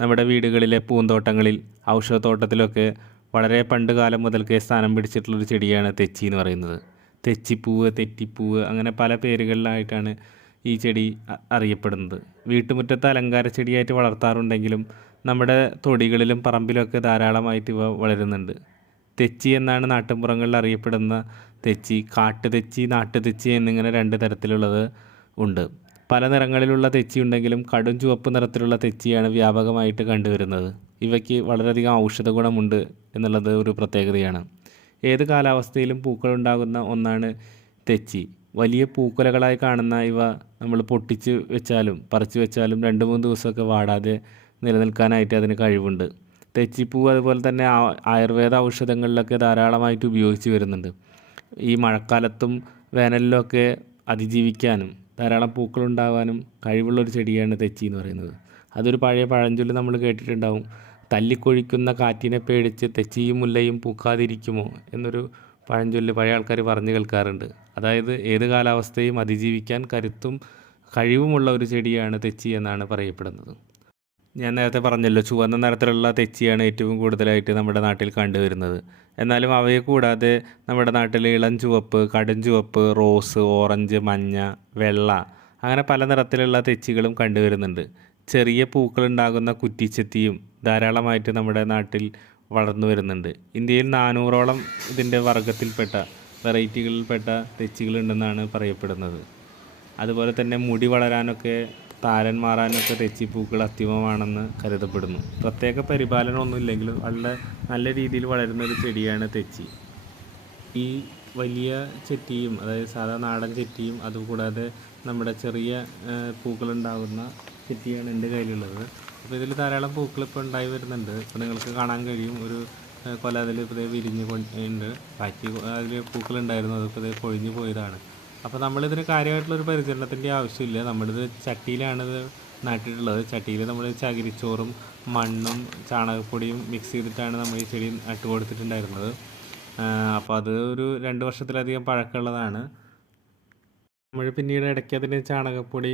നമ്മുടെ വീടുകളിലെ പൂന്തോട്ടങ്ങളിൽ ഔഷധത്തോട്ടത്തിലൊക്കെ വളരെ പണ്ട് കാലം മുതൽക്കേ സ്ഥാനം പിടിച്ചിട്ടുള്ളൊരു ചെടിയാണ് തെച്ചി എന്ന് പറയുന്നത്. തെച്ചിപ്പൂവ്, തെറ്റിപ്പൂവ് അങ്ങനെ പല പേരുകളിലായിട്ടാണ് ഈ ചെടി അറിയപ്പെടുന്നത്. വീട്ടുമുറ്റത്ത് അലങ്കാര ചെടിയായിട്ട് വളർത്താറുണ്ടെങ്കിലും നമ്മുടെ തൊടികളിലും പറമ്പിലൊക്കെ ധാരാളമായിട്ട് ഇവ വളരുന്നുണ്ട്. തെച്ചി എന്നാണ് നാട്ടിൻപുറങ്ങളിൽ അറിയപ്പെടുന്ന തെച്ചി. കാട്ടുതെച്ചി, നാട്ടുതെച്ചി എന്നിങ്ങനെ രണ്ട് തരത്തിലുള്ളത് ഉണ്ട്. പല നിറങ്ങളിലുള്ള തെച്ചി ഉണ്ടെങ്കിലും കടും ചുവപ്പ് നിറത്തിലുള്ള തെച്ചിയാണ് വ്യാപകമായിട്ട് കണ്ടുവരുന്നത്. ഇവയ്ക്ക് വളരെയധികം ഔഷധ ഗുണമുണ്ട് എന്നുള്ളത് ഒരു പ്രത്യേകതയാണ്. ഏത് കാലാവസ്ഥയിലും പൂക്കളുണ്ടാകുന്ന ഒന്നാണ് തെച്ചി. വലിയ പൂക്കുലകളായി കാണുന്ന ഇവ നമ്മൾ പൊട്ടിച്ച് വെച്ചാലും പറിച്ചു വെച്ചാലും 2-3 ദിവസമൊക്കെ വാടാതെ നിലനിൽക്കാനായിട്ട് അതിന് കഴിവുണ്ട്. തെച്ചിപ്പൂ അതുപോലെ തന്നെ ആയുർവേദ ഔഷധങ്ങളിലൊക്കെ ധാരാളമായിട്ട് ഉപയോഗിച്ച് വരുന്നുണ്ട്. ഈ മഴക്കാലത്തും വേനലിലൊക്കെ അതിജീവിക്കാനും ധാരാളം പൂക്കളുണ്ടാകാനും കഴിവുള്ളൊരു ചെടിയാണ് തെച്ചി എന്ന് പറയുന്നത്. അതൊരു പഴയ പഴഞ്ചൊല്ല് നമ്മൾ കേട്ടിട്ടുണ്ടാവും. തല്ലിക്കൊഴിക്കുന്ന കാറ്റിനെ പേടിച്ച് തെച്ചിയും മുല്ലയും പൂക്കാതിരിക്കുമോ എന്നൊരു പഴഞ്ചൊല്ല് പഴയ ആൾക്കാർ പറഞ്ഞു കേൾക്കാറുണ്ട്. അതായത് ഏത് കാലാവസ്ഥയും അതിജീവിക്കാൻ കരുത്തും കഴിവുമുള്ള ഒരു ചെടിയാണ് തെച്ചി എന്നാണ് പറയപ്പെടുന്നത്. ഞാൻ നേരത്തെ പറഞ്ഞല്ലോ, ചുവന്ന നിറത്തിലുള്ള തെച്ചിയാണ് ഏറ്റവും കൂടുതലായിട്ട് നമ്മുടെ നാട്ടിൽ കണ്ടുവരുന്നത്. എന്നാലും അവയെ കൂടാതെ നമ്മുടെ നാട്ടിൽ ഇളം ചുവപ്പ്, കടും ചുവപ്പ്, റോസ്, ഓറഞ്ച്, മഞ്ഞ, വെള്ള അങ്ങനെ പല നിറത്തിലുള്ള തെച്ചികളും കണ്ടുവരുന്നുണ്ട്. ചെറിയ പൂക്കളുണ്ടാകുന്ന കുറ്റിച്ചെത്തിയും ധാരാളമായിട്ട് നമ്മുടെ നാട്ടിൽ വളർന്നു വരുന്നുണ്ട്. ഇന്ത്യയിൽ 400ഓളം ഇതിൻ്റെ വർഗ്ഗത്തിൽപ്പെട്ട വെറൈറ്റികളിൽപ്പെട്ട തെച്ചികളുണ്ടെന്നാണ് പറയപ്പെടുന്നത്. അതുപോലെ തന്നെ മുടി വളരാനൊക്കെ താരൻ മാറാനൊക്കെ തെച്ചിപ്പൂക്കൾ അത്യുമമാണെന്ന് കരുതപ്പെടുന്നു. പ്രത്യേക പരിപാലനമൊന്നുമില്ലെങ്കിലും വളരെ നല്ല രീതിയിൽ വളരുന്ന ഒരു ചെടിയാണ് തെച്ചി. ഈ വലിയ ചെറ്റിയും, അതായത് സാധാ നാടൻ ചെറ്റിയും അതുകൂടാതെ നമ്മുടെ ചെറിയ പൂക്കളുണ്ടാകുന്ന ചെറ്റിയാണ് എൻ്റെ കയ്യിലുള്ളത്. അപ്പോൾ ഇതിൽ ധാരാളം പൂക്കൾ ഇപ്പോൾ ഉണ്ടായി വരുന്നുണ്ട്. ഇപ്പോൾ നിങ്ങൾക്ക് കാണാൻ കഴിയും, ഒരു കൊല അതിൽ ഇപ്പോൾ വിരിഞ്ഞ് ഉണ്ട്. ബാക്കി അതിൽ പൂക്കളുണ്ടായിരുന്നു, അതിപ്പോൾ ഇത് കൊഴിഞ്ഞു പോയതാണ്. അപ്പോൾ നമ്മളിതിന് കാര്യമായിട്ടുള്ളൊരു പരിചരണത്തിൻ്റെ ആവശ്യമില്ല. നമ്മളിത് ചട്ടിയിലാണിത് നട്ടിട്ടുള്ളത്. ചട്ടിയിൽ നമ്മൾ ചകിരിച്ചോറും മണ്ണും ചാണകപ്പൊടിയും മിക്സ് ചെയ്തിട്ടാണ് നമ്മൾ ഈ ചെടി നട്ടു കൊടുത്തിട്ടുണ്ടായിരുന്നത്. അപ്പോൾ അത് ഒരു 2 വർഷത്തിലധികം പഴക്കമുള്ളതാണ്. നമ്മൾ പിന്നീട് ഇടയ്ക്ക് അതിന് ചാണകപ്പൊടി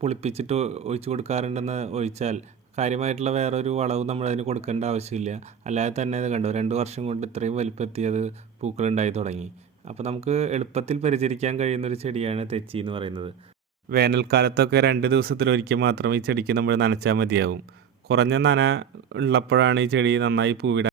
പുളിപ്പിച്ചിട്ട് ഒഴിച്ച് കൊടുക്കാറുണ്ടെന്ന് ഒഴിച്ചാൽ കാര്യമായിട്ടുള്ള വേറൊരു വളവും നമ്മളതിന് കൊടുക്കേണ്ട ആവശ്യമില്ല. അല്ലാതെ തന്നെ ഇത് കണ്ടോ, 2 വർഷം കൊണ്ട് ഇത്രയും വലിപ്പമെത്തി അത് പൂക്കളുണ്ടായി തുടങ്ങി. അപ്പോൾ നമുക്ക് എളുപ്പത്തിൽ പരിചരിക്കാൻ കഴിയുന്നൊരു ചെടിയാണ് തെച്ചി എന്ന് പറയുന്നത്. വേനൽക്കാലത്തൊക്കെ 2 ദിവസത്തിലൊരിക്കൽ മാത്രം ഈ ചെടിക്ക് നമ്മൾ നനച്ചാൽ മതിയാവും. കുറഞ്ഞ നന ഉള്ളപ്പോഴാണ് ഈ ചെടി നന്നായി പൂവിടാൻ